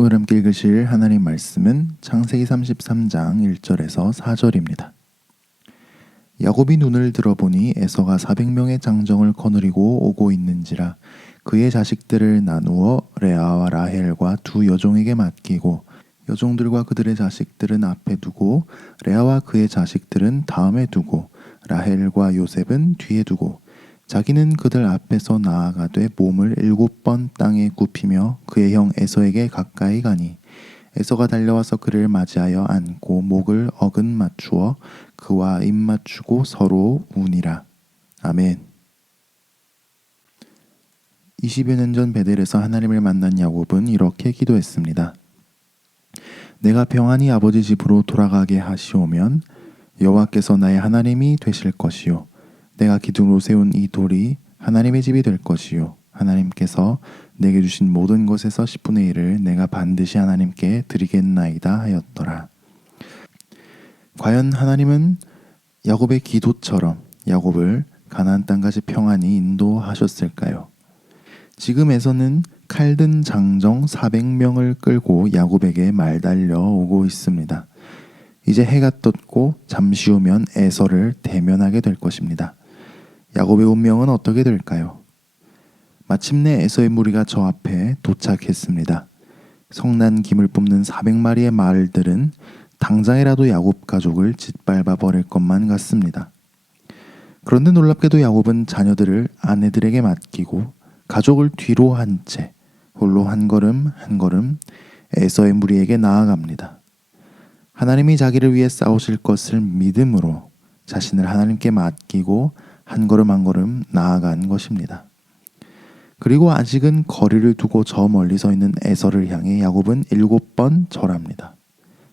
오늘 함께 읽으실 하나님 말씀은 창세기 33장 1절에서 4절입니다. 야곱이 눈을 들어보니 에서가 400명의 장정을 거느리고 오고 있는지라 그의 자식들을 나누어 레아와 라헬과 두 여종에게 맡기고 여종들과 그들의 자식들은 앞에 두고 레아와 그의 자식들은 다음에 두고 라헬과 요셉은 뒤에 두고 자기는 그들 앞에서 나아가되 몸을 7번 땅에 굽히며 그의 형 에서에게 가까이 가니 에서가 달려와서 그를 맞이하여 안고 목을 어긋 맞추어 그와 입 맞추고 서로 우니라. 아멘. 20여 년 전 베델에서 하나님을 만난 야곱은 이렇게 기도했습니다. 내가 평안히 아버지 집으로 돌아가게 하시오면 여호와께서 나의 하나님이 되실 것이요 내가 기둥으로 세운 이 돌이 하나님의 집이 될 것이요 하나님께서 내게 주신 모든 것에서 10분의 1을 내가 반드시 하나님께 드리겠나이다 하였더라. 과연 하나님은 야곱의 기도처럼 야곱을 가나안 땅까지 평안히 인도하셨을까요? 지금 에서는 칼든 장정 400명을 끌고 야곱에게 말달려 오고 있습니다. 이제 해가 떴고 잠시 후면 에서를 대면하게 될 것입니다. 야곱의 운명은 어떻게 될까요? 마침내 에서의 무리가 저 앞에 도착했습니다. 성난 김을 뽑는 400마리의 말들은 당장이라도 야곱 가족을 짓밟아 버릴 것만 같습니다. 그런데 놀랍게도 야곱은 자녀들을 아내들에게 맡기고 가족을 뒤로 한 채 홀로 한 걸음 한 걸음 에서의 무리에게 나아갑니다. 하나님이 자기를 위해 싸우실 것을 믿음으로 자신을 하나님께 맡기고 한 걸음 한 걸음 나아간 것입니다. 그리고 아직은 거리를 두고 저 멀리 서 있는 에서를 향해 야곱은 7번 절합니다.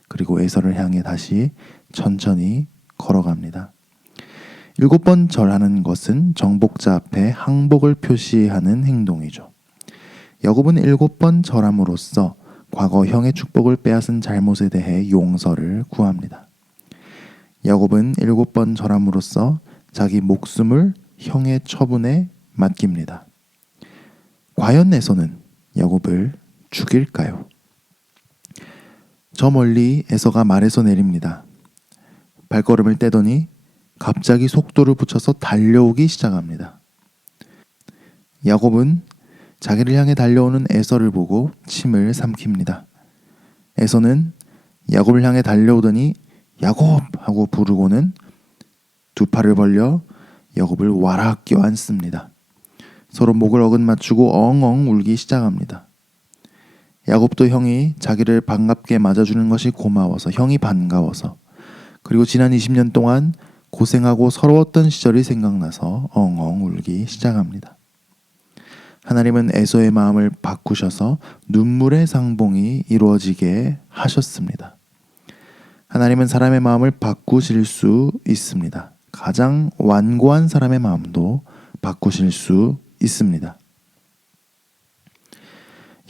그리고 에서를 향해 다시 천천히 걸어갑니다. 7번 절하는 것은 정복자 앞에 항복을 표시하는 행동이죠. 야곱은 7번 절함으로써 과거 형의 축복을 빼앗은 잘못에 대해 용서를 구합니다. 야곱은 7번 절함으로써 자기 목숨을 형의 처분에 맡깁니다. 과연 에서는 야곱을 죽일까요? 저 멀리 에서가 말에서 내립니다. 발걸음을 떼더니 갑자기 속도를 붙여서 달려오기 시작합니다. 야곱은 자기를 향해 달려오는 에서를 보고 침을 삼킵니다. 에서는 야곱을 향해 달려오더니 야곱! 하고 부르고는 두 팔을 벌려 야곱을 와락 껴안습니다. 서로 목을 어긋 맞추고 엉엉 울기 시작합니다. 야곱도 형이 자기를 반갑게 맞아주는 것이 고마워서 형이 반가워서 그리고 지난 20년 동안 고생하고 서러웠던 시절이 생각나서 엉엉 울기 시작합니다. 하나님은 에서의 마음을 바꾸셔서 눈물의 상봉이 이루어지게 하셨습니다. 하나님은 사람의 마음을 바꾸실 수 있습니다. 가장 완고한 사람의 마음도 바꾸실 수 있습니다.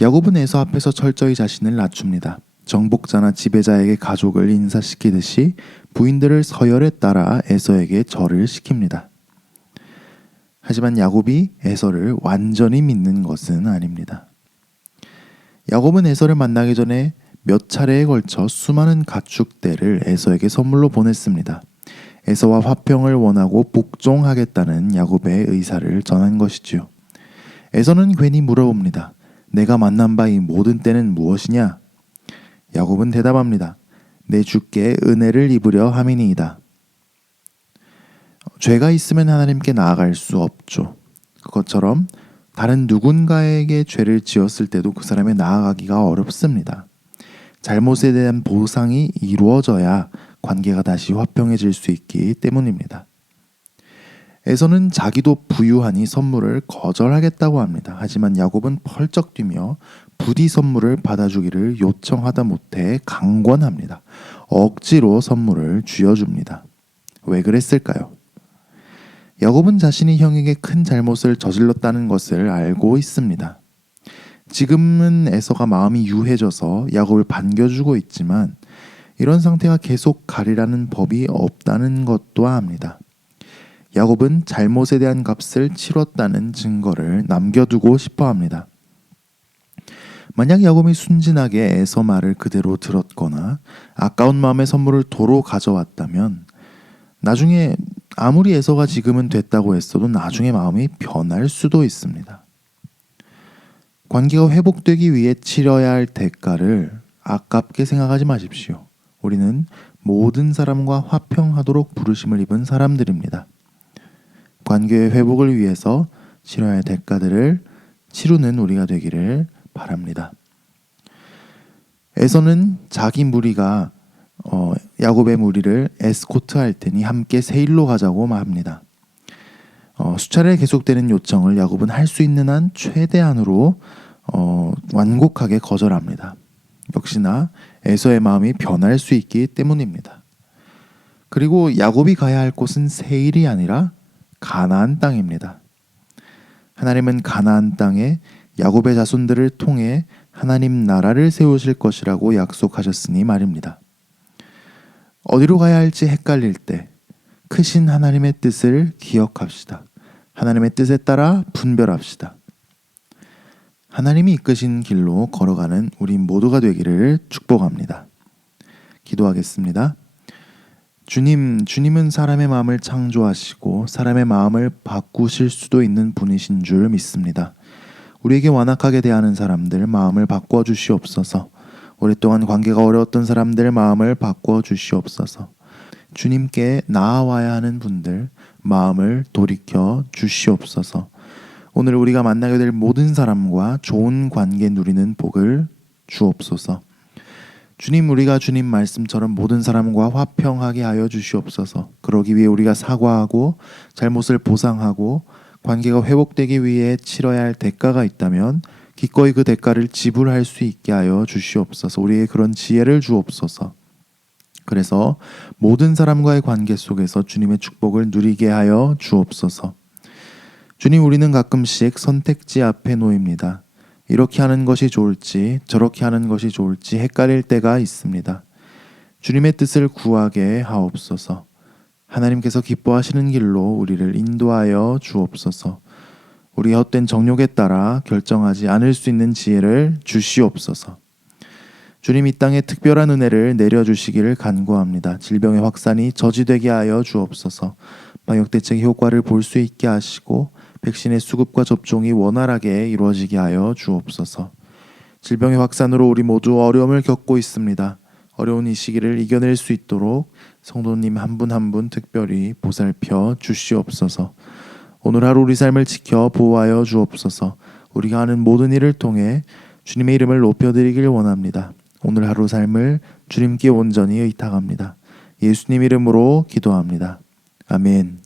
야곱은 에서 앞에서 철저히 자신을 낮춥니다. 정복자나 지배자에게 가족을 인사시키듯이 부인들을 서열에 따라 에서에게 절을 시킵니다. 하지만 야곱이 에서를 완전히 믿는 것은 아닙니다. 야곱은 에서를 만나기 전에 몇 차례에 걸쳐 수많은 가축대를 에서에게 선물로 보냈습니다. 에서와 화평을 원하고 복종하겠다는 야곱의 의사를 전한 것이지요. 에서는 괜히 물어봅니다. 내가 만난 바 이 모든 때는 무엇이냐? 야곱은 대답합니다. 내 주께 은혜를 입으려 함이니이다. 죄가 있으면 하나님께 나아갈 수 없죠. 그것처럼 다른 누군가에게 죄를 지었을 때도 그 사람에 나아가기가 어렵습니다. 잘못에 대한 보상이 이루어져야 관계가 다시 화평해질 수 있기 때문입니다. 에서는 자기도 부유하니 선물을 거절하겠다고 합니다. 하지만 야곱은 펄쩍 뛰며 부디 선물을 받아주기를 요청하다 못해 강권합니다. 억지로 선물을 쥐어줍니다. 왜 그랬을까요? 야곱은 자신이 형에게 큰 잘못을 저질렀다는 것을 알고 있습니다. 지금은 에서가 마음이 유해져서 야곱을 반겨주고 있지만 이런 상태가 계속 가리라는 법이 없다는 것도 압니다. 야곱은 잘못에 대한 값을 치렀다는 증거를 남겨두고 싶어 합니다. 만약 야곱이 순진하게 에서 말을 그대로 들었거나 아까운 마음의 선물을 도로 가져왔다면 나중에 아무리 에서가 지금은 됐다고 했어도 나중에 마음이 변할 수도 있습니다. 관계가 회복되기 위해 치러야 할 대가를 아깝게 생각하지 마십시오. 우리는 모든 사람과 화평하도록 부르심을 입은 사람들입니다. 관계의 회복을 위해서 치러야 할 대가들을 치르는 우리가 되기를 바랍니다. 에서는 자기 무리가 야곱의 무리를 에스코트 할 테니 함께 세일로 가자고 말합니다. 수차례 계속되는 요청을 야곱은 할 수 있는 한 최대한으로 완곡하게 거절합니다. 역시나 에서의 마음이 변할 수 있기 때문입니다. 그리고 야곱이 가야 할 곳은 세일이 아니라 가나안 땅입니다. 하나님은 가나안 땅에 야곱의 자손들을 통해 하나님 나라를 세우실 것이라고 약속하셨으니 말입니다. 어디로 가야 할지 헷갈릴 때 크신 하나님의 뜻을 기억합시다. 하나님의 뜻에 따라 분별합시다. 하나님이 이끄신 길로 걸어가는 우리 모두가 되기를 축복합니다. 기도하겠습니다. 주님은 사람의 마음을 창조하시고 사람의 마음을 바꾸실 수도 있는 분이신 줄 믿습니다. 우리에게 완악하게 대하는 사람들 마음을 바꿔 주시옵소서. 오랫동안 관계가 어려웠던 사람들 마음을 바꿔 주시옵소서. 주님께 나아와야 하는 분들 마음을 돌이켜 주시옵소서. 오늘 우리가 만나게 될 모든 사람과 좋은 관계 누리는 복을 주옵소서. 주님, 우리가 주님 말씀처럼 모든 사람과 화평하게 하여 주시옵소서. 그러기 위해 우리가 사과하고 잘못을 보상하고 관계가 회복되기 위해 치러야 할 대가가 있다면 기꺼이 그 대가를 지불할 수 있게 하여 주시옵소서. 우리에게 그런 지혜를 주옵소서. 그래서 모든 사람과의 관계 속에서 주님의 축복을 누리게 하여 주옵소서. 주님, 우리는 가끔씩 선택지 앞에 놓입니다. 이렇게 하는 것이 좋을지 저렇게 하는 것이 좋을지 헷갈릴 때가 있습니다. 주님의 뜻을 구하게 하옵소서. 하나님께서 기뻐하시는 길로 우리를 인도하여 주옵소서. 우리의 헛된 정욕에 따라 결정하지 않을 수 있는 지혜를 주시옵소서. 주님, 이 땅에 특별한 은혜를 내려주시기를 간구합니다. 질병의 확산이 저지되게 하여 주옵소서. 방역대책의 효과를 볼 수 있게 하시고 백신의 수급과 접종이 원활하게 이루어지게 하여 주옵소서. 질병의 확산으로 우리 모두 어려움을 겪고 있습니다. 어려운 이 시기를 이겨낼 수 있도록 성도님 한 분 한 분 특별히 보살펴 주시옵소서. 오늘 하루 우리 삶을 지켜 보호하여 주옵소서. 우리가 하는 모든 일을 통해 주님의 이름을 높여드리길 원합니다. 오늘 하루 삶을 주님께 온전히 의탁합니다. 예수님 이름으로 기도합니다. 아멘.